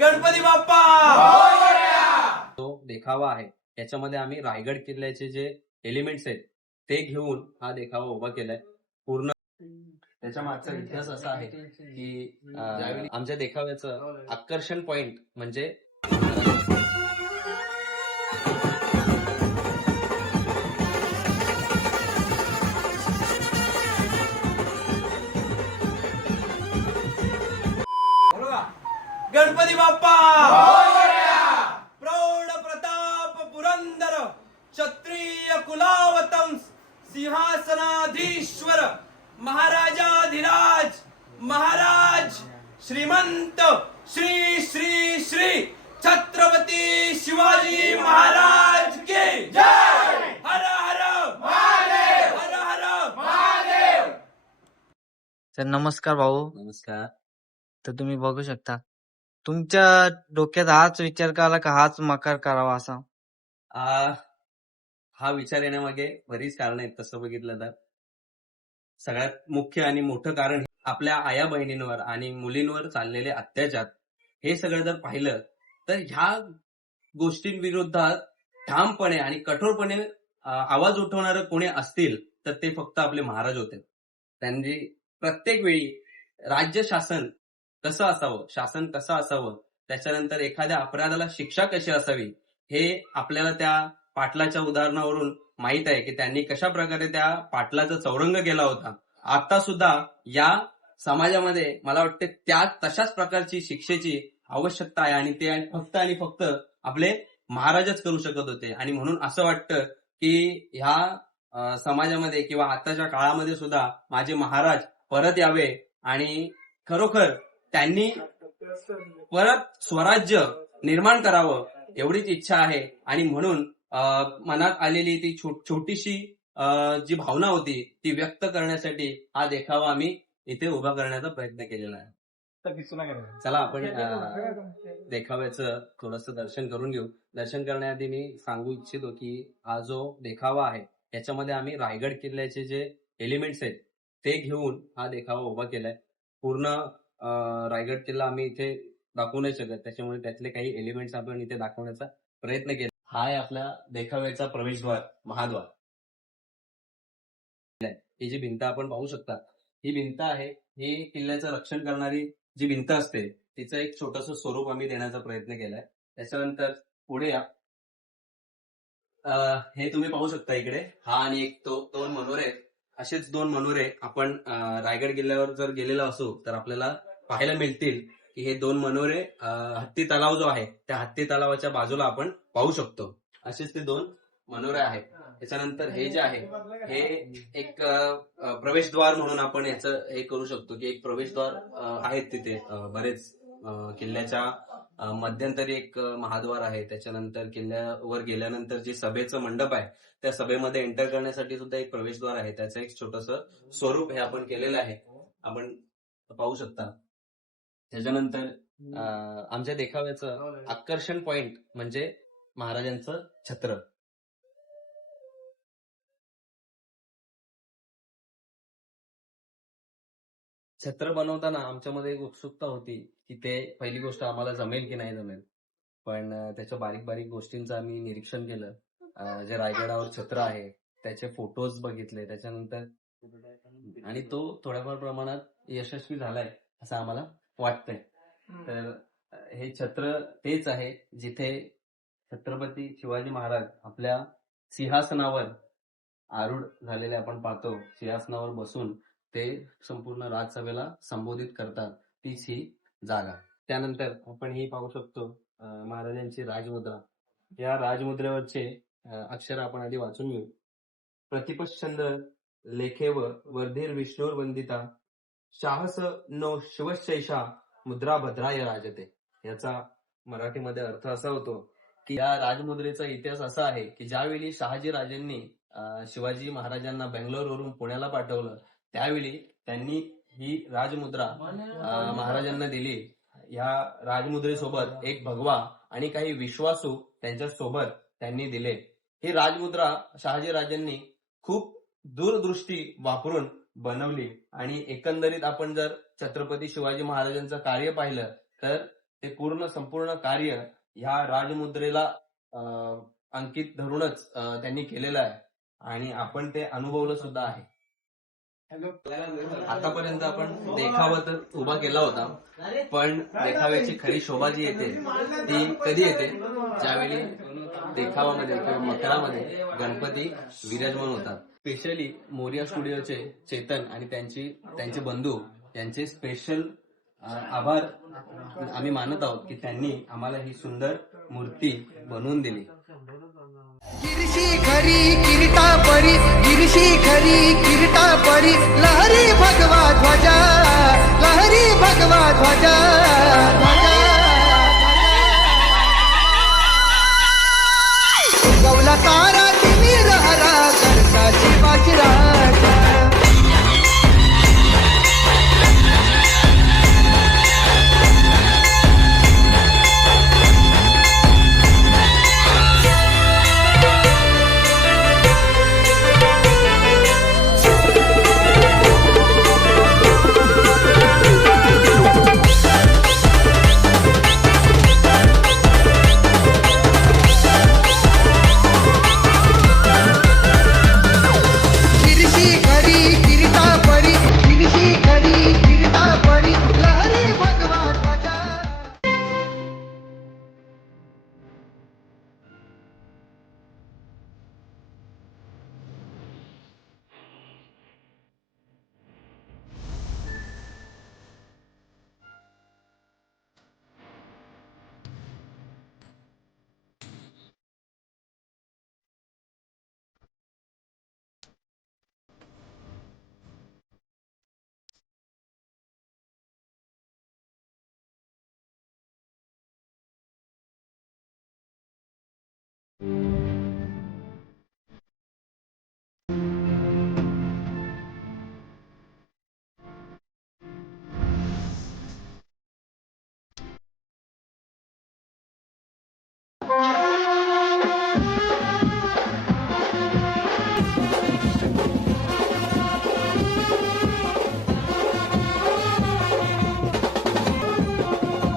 गणपती बाप्पा! जो देखावा आहे. याच्यामध्ये आम्ही रायगड किल्ल्याचे जे एलिमेंट्स आहेत ते घेऊन हा देखावा उभा केलाय. पूर्ण त्याच्या मागचा इतिहास असा आहे की आमच्या देखाव्याचं आकर्षण पॉइंट म्हणजे बाप्पा प्रौढ प्रताप पुरंदर क्षत्रिय कुलावतंस सिंहासनाधीश्वर महाराजाधिराज महाराज श्रीमंत श्री श्री श्री छत्रपती शिवाजी महाराज की जय हर हर महादेव हर हर महादेव तर नमस्कार भाऊ नमस्कार तर तुम्ही बघू शकता. तुमच्या डोक्यात हाच विचार करायला का हाच मकार करावा असा? आ, हा विचार येण्यामागे बरीच कारण आहेत तसं बघितलं तर. सगळ्यात मुख्य आणि मोठं कारण आपल्या आया बहिणींवर आणि मुलींवर चाललेले अत्याचार हे सगळं जर पाहिलं तर ह्या गोष्टींविरोधात ठामपणे आणि कठोरपणे आवाज उठवणारे कोणी असतील तर ते फक्त आपले महाराज होते. त्यांनी प्रत्येक वेळी राज्य शासन कसं असावं? शासन कसं असावं? त्याच्यानंतर एखाद्या अपराधाला शिक्षा कशी असावी? हे आपल्याला त्या पाटलाच्या उदाहरणावरून माहीत आहे की त्यांनी कशा प्रकारे त्या पाटलाचा चौरंग केला होता. आता सुद्धा या समाजामध्ये मला वाटतं त्या तशाच प्रकारची शिक्षेची आवश्यकता आहे आणि ते फक्त आणि फक्त आपले महाराजच करू शकत होते. आणि म्हणून असं वाटतं की ह्या समाजामध्ये किंवा आताच्या काळामध्ये सुद्धा माझे महाराज परत यावे आणि खरोखर त्यांनी परत स्वराज्य निर्माण करावं एवढीच इच्छा आहे. आणि म्हणून मनात आलेली ती छोटीशी जी भावना होती ती व्यक्त करण्यासाठी हा देखावा आम्ही इथे उभा करण्याचा प्रयत्न केलेला आहे. चला आपण देखाव्याचं थोडस दर्शन करून घेऊ. दर्शन करण्याआधी मी सांगू इच्छितो की हा जो देखावा आहे याच्यामध्ये आम्ही रायगड किल्ल्याचे जे एलिमेंट्स आहेत ते घेऊन हा देखावा उभा केलाय. पूर्ण रायगड किल्ला आम्ही इथे दाखवू नाही शकत. त्याच्यामुळे त्यातले काही एलिमेंट्स आपण इथे दाखवण्याचा प्रयत्न केला. हा आहे आपल्या देखाव्याचा प्रवेशद्वार महाद्वार. ही जी भिंत आपण पाहू शकता ही भिंत आहे. ही किल्ल्याचं रक्षण करणारी जी भिंत असते तिचं एक छोटस स्वरूप आम्ही देण्याचा प्रयत्न केलाय. त्याच्यानंतर पुढे या. हे तुम्ही पाहू शकता इकडे. हा आणि एक तो दोन मनोरे. असेच दोन मनोरे आपण रायगड किल्ल्यावर जर गेलेलो असू तर आपल्याला पाहायला मिळतील की हे दोन मनोरे हत्ती तलाव जो आहे त्या हत्ती तलावाच्या बाजूला आपण पाहू शकतो. असेच ते दोन मनोरे आहेत. त्याच्यानंतर हे जे आहे हे एक प्रवेशद्वार म्हणून आपण याचं हे करू शकतो की एक प्रवेशद्वार आहेत तिथे बरेच किल्ल्याच्या मध्यंतरी एक महाद्वार आहे. त्याच्यानंतर किल्ल्यावर गेल्यानंतर जे सभेचं मंडप आहे त्या सभेमध्ये एंटर करण्यासाठी सुद्धा एक प्रवेशद्वार आहे. त्याचं एक छोटस स्वरूप हे आपण केलेलं आहे. आपण पाहू शकता. त्याच्यानंतर अ, आमच्या देखाव्याचं आकर्षण पॉइंट म्हणजे महाराजांचं छत्र. छत्र बनवताना आमच्यामध्ये एक उत्सुकता होती की ते पहिली गोष्ट आम्हाला जमेल की नाही जमेल. पण त्याच्या बारीक बारीक गोष्टींचं आम्ही निरीक्षण केलं. जे रायगडावर छत्र आहे त्याचे फोटोज बघितले. त्याच्यानंतर आणि तो थोड्याफार प्रमाणात यशस्वी झालाय असं आम्हाला वाटतंय. तर हे छत्र तेच आहे जिथे छत्रपती शिवाजी महाराज आपल्या सिंहासनावर आरूढ झालेले आपण पाहतो. सिंहासनावर बसून ते संपूर्ण राजसभेला संबोधित करतात. तीच ही जागा. त्यानंतर आपण ही पाहू शकतो महाराजांची राजमुद्रा. या राजमुद्रेवरचे अक्षर आपण आधी वाचून घेऊ. प्रतिपश्चंद्र लेखेव वर्धीर विष्णूर वंदिता. शाहस नो शिवशैषा मुद्रा भद्राय राजते. याचा मराठीमध्ये अर्थ असा होतो की या राजमुद्रेचा इतिहास असा आहे की ज्यावेळी शहाजी राजांनी शिवाजी महाराजांना बेंगलोरवरून पुण्याला पाठवलं त्यावेळी त्यांनी ही राजमुद्रा महाराजांना दिली. या राजमुद्रेसोबत एक भगवा आणि काही विश्वासू त्यांच्यासोबत त्यांनी दिले. ही राजमुद्रा शहाजी राजांनी खूप दूरदृष्टी वापरून बनवली. आणि एकंदरीत आपण जर छत्रपती शिवाजी महाराजांचं कार्य पाहिलं तर ते पूर्ण संपूर्ण कार्य ह्या राजमुद्रेला अंकित धरूनच त्यांनी केलेलं आहे. आणि आपण ते अनुभवलं सुद्धा आहे. आतापर्यंत आपण देखावा तर उभा केला होता पण देखाव्याची खरी शोभा जी येते ती कधी येते? ज्यावेळी देखावामध्ये किंवा मकरामध्ये गणपती विराजमान होतात. स्पेशली मोरिया स्टुडिओचे चेतन आणि त्यांची त्यांचे बंधू यांचे स्पेशल आभार आम्ही मानत आहोत की त्यांनी आम्हाला ही सुंदर मूर्ती बनवून दिली. गिरशी खरी किरीटा परी गिरशी खरी किरीटा परी लहरी भगवा ध्वजा लहरी भगवा ध्वजा ध्वजा गौला तारा